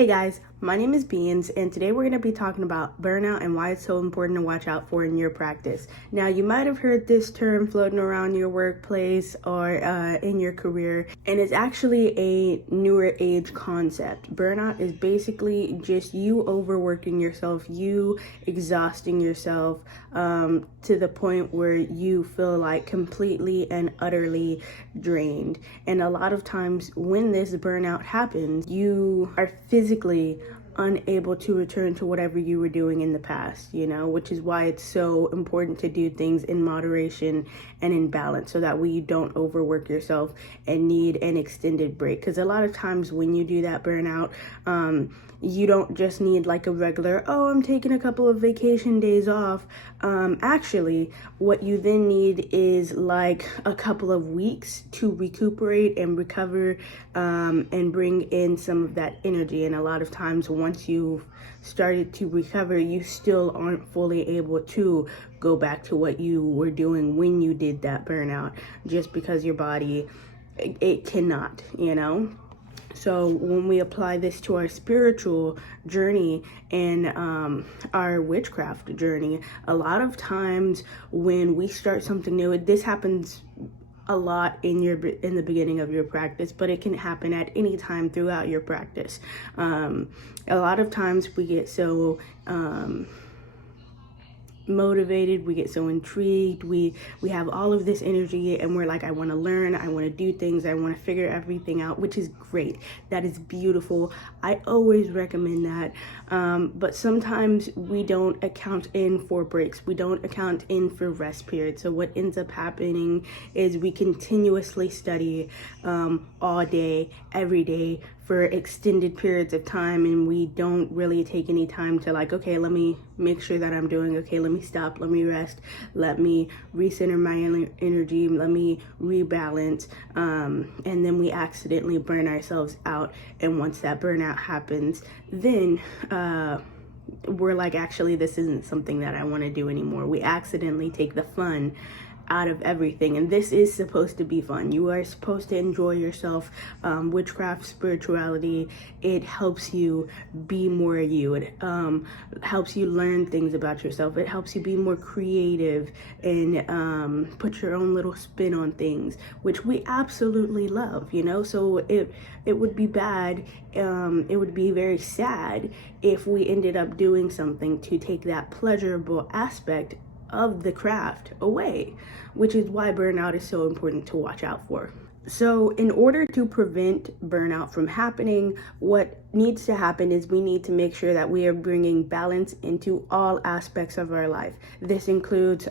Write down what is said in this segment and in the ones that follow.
Hey guys, my name is Beans, and today we're going to be talking about burnout and why it's so important to watch out for in your practice. Now, you might have heard this term floating around your workplace or in your career, and it's actually a newer age concept. Burnout is basically just you overworking yourself, you exhausting yourself to the point where you feel like completely and utterly drained. And a lot of times when this burnout happens, you are physically unable to return to whatever you were doing in the past, which is why it's so important to do things in moderation and in balance so that way you don't overwork yourself and need an extended break. Because a lot of times when you do that burnout, you don't just need like a regular, I'm taking a couple of vacation days off. Actually, what you then need is like a couple of weeks to recuperate and recover and bring in some of that energy. And a lot of times once you've started to recover, you still aren't fully able to go back to what you were doing when you did that burnout, just because your body, it cannot, So when we apply this to our spiritual journey and our witchcraft journey, a lot of times when we start something new, this happens a lot in the beginning of your practice, but it can happen at any time throughout your practice. A lot of times we get so motivated, we get so intrigued, we have all of this energy, and we're like, I want to learn, I want to do things, I want to figure everything out, which is great. That is beautiful. I always recommend that. But sometimes we don't account in for breaks, we don't account in for rest periods. So what ends up happening is we continuously study all day, every day, for extended periods of time, and we don't really take any time to like, okay, let me make sure that I'm doing okay, let me stop, let me rest, let me recenter my energy, let me rebalance, and then we accidentally burn ourselves out. And once that burnout happens, then we're like, actually, this isn't something that I want to do anymore. We accidentally take the fun out of everything, and this is supposed to be fun. You are supposed to enjoy yourself. Witchcraft, spirituality, it helps you be more you. It helps you learn things about yourself. It helps you be more creative and put your own little spin on things, which we absolutely love, so it would be bad, it would be very sad if we ended up doing something to take that pleasurable aspect of the craft away, which is why burnout is so important to watch out for. So in order to prevent burnout from happening, what needs to happen is we need to make sure that we are bringing balance into all aspects of our life. This includes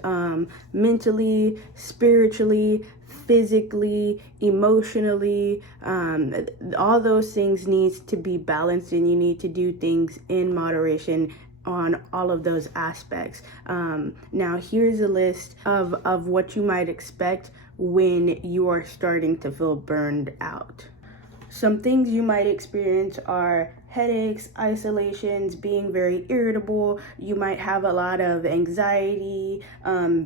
mentally, spiritually, physically, emotionally, all those things needs to be balanced, and you need to do things in moderation on all of those aspects. Now here's a list of what you might expect when you are starting to feel burned out. Some things you might experience are headaches, isolations, being very irritable. You might have a lot of anxiety,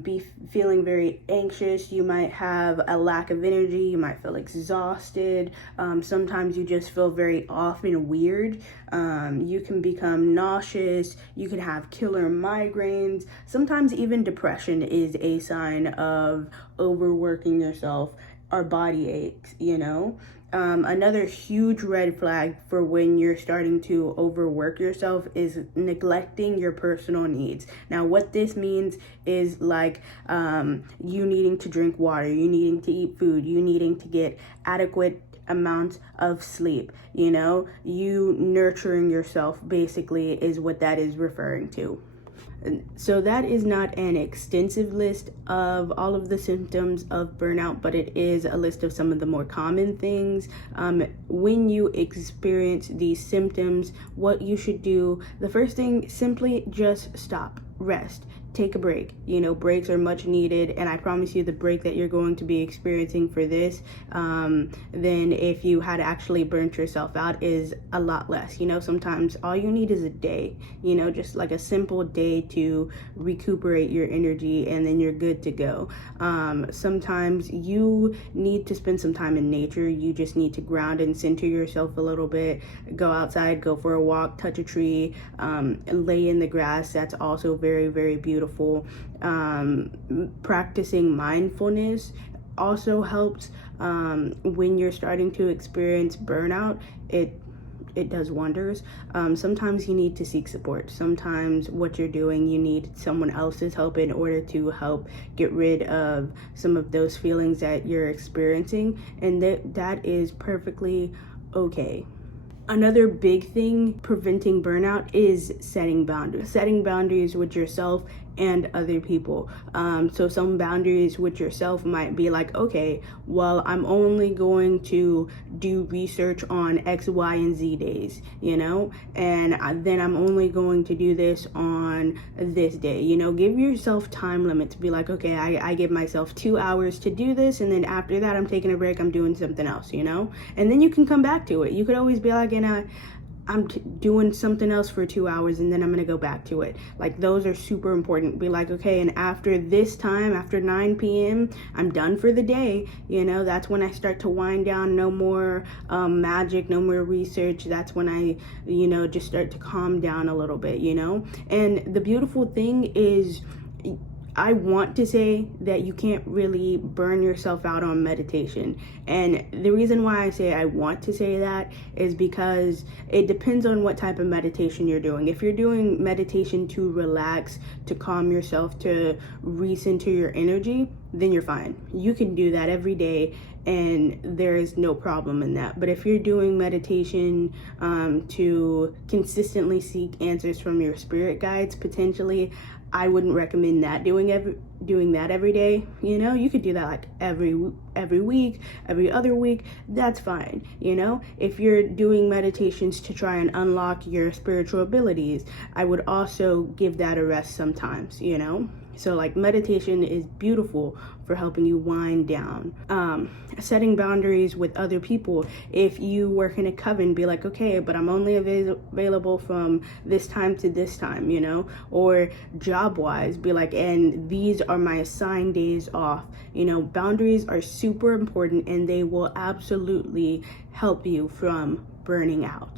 be feeling very anxious. You might have a lack of energy. You might feel exhausted. Sometimes you just feel very off and weird. You can become nauseous. You can have killer migraines. Sometimes even depression is a sign of overworking yourself or body aches, Another huge red flag for when you're starting to overwork yourself is neglecting your personal needs. Now, what this means is like you needing to drink water, you needing to eat food, you needing to get adequate amounts of sleep, you nurturing yourself basically is what that is referring to. So that is not an extensive list of all of the symptoms of burnout, but it is a list of some of the more common things. When you experience these symptoms, what you should do, the first thing, simply just stop, rest. take a break. You know, breaks are much needed, and I promise you the break that you're going to be experiencing for this, then if you had actually burnt yourself out, is a lot less. You know, sometimes all you need is a day, you know, just like a simple day to recuperate your energy, and then you're good to go. Sometimes you need to spend some time in nature. You just need to ground and center yourself a little bit, go outside, go for a walk, touch a tree, lay in the grass. That's also very, very beautiful. Practicing mindfulness also helps when you're starting to experience burnout. It does wonders. Sometimes you need to seek support. Sometimes what you're doing, you need someone else's help in order to help get rid of some of those feelings that you're experiencing, and that is perfectly okay. Another big thing preventing burnout is setting boundaries. Setting boundaries with yourself and other people. So some boundaries with yourself might be like, okay, well, I'm only going to do research on X, Y, and Z days, you know, and then I'm only going to do this on this day. You know, give yourself time limits. Be like, okay, I give myself 2 hours to do this, and then after that, I'm taking a break, I'm doing something else, you know, and then you can come back to it. You could always be like, I'm doing something else for 2 hours, and then I'm gonna go back to it. Like, those are super important. Be like, okay, and after this time, after 9 p.m., I'm done for the day. You know, that's when I start to wind down. No more magic, no more research. That's when I, you know, just start to calm down a little bit, you know. And the beautiful thing is, I want to say that you can't really burn yourself out on meditation. And the reason why I say I want to say that is because it depends on what type of meditation you're doing. If you're doing meditation to relax, to calm yourself, to recenter your energy, then you're fine. You can do that every day, and there is no problem in that. But if you're doing meditation to consistently seek answers from your spirit guides, potentially, I wouldn't recommend that doing that every day. You know, you could do that like every week, every other week. That's fine. You know, if you're doing meditations to try and unlock your spiritual abilities, I would also give that a rest sometimes, you know. So like, meditation is beautiful for helping you wind down. Setting boundaries with other people. If you work in a coven, be like, okay, but I'm only available from this time to this time, you know. Or job wise, be like, and these are my assigned days off. You know, boundaries are super important, and they will absolutely help you from burning out.